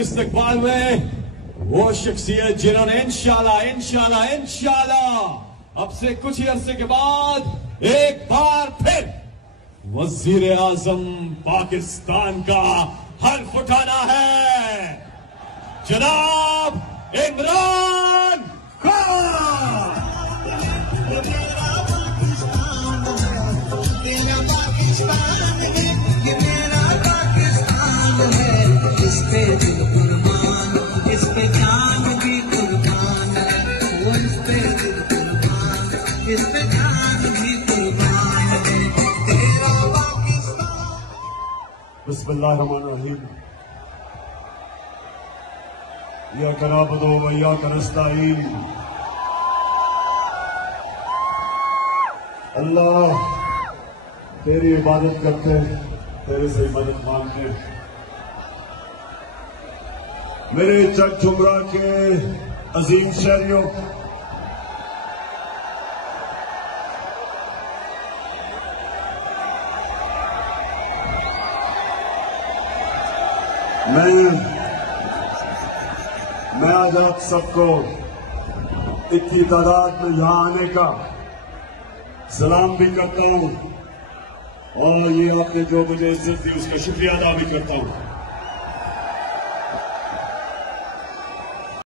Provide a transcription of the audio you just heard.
इस्तकबाल में वो शख्सियत जिन्होंने इंशाल्लाह अब से कुछ ही अरसे के बाद एक बार फिर वजीर आजम पाकिस्तान का हल्फ उठाना है, जनाब इमरान खान। इस पे दिल कुर्बान, इस पे जान भी कुर्बान है, वो इस पे दिल कुर्बान, इस पे जान भी कुर्बान है, तेरा पाकिस्तान। बिस्मिल्लाहिर्रहमानिर्रहीम। इय्याका नअबुदु व इय्याका नस्तईन। अल्लाह तेरी इबादत करते, तेरे से मदद मांगते। मेरे चक झुमरा के अजीम शहरियों, मैं आज आप सबको इतनी तादाद में यहां आने का सलाम भी करता हूं और ये आपने जो मुझे इज्जत दी उसका शुक्रिया अदा भी करता हूं।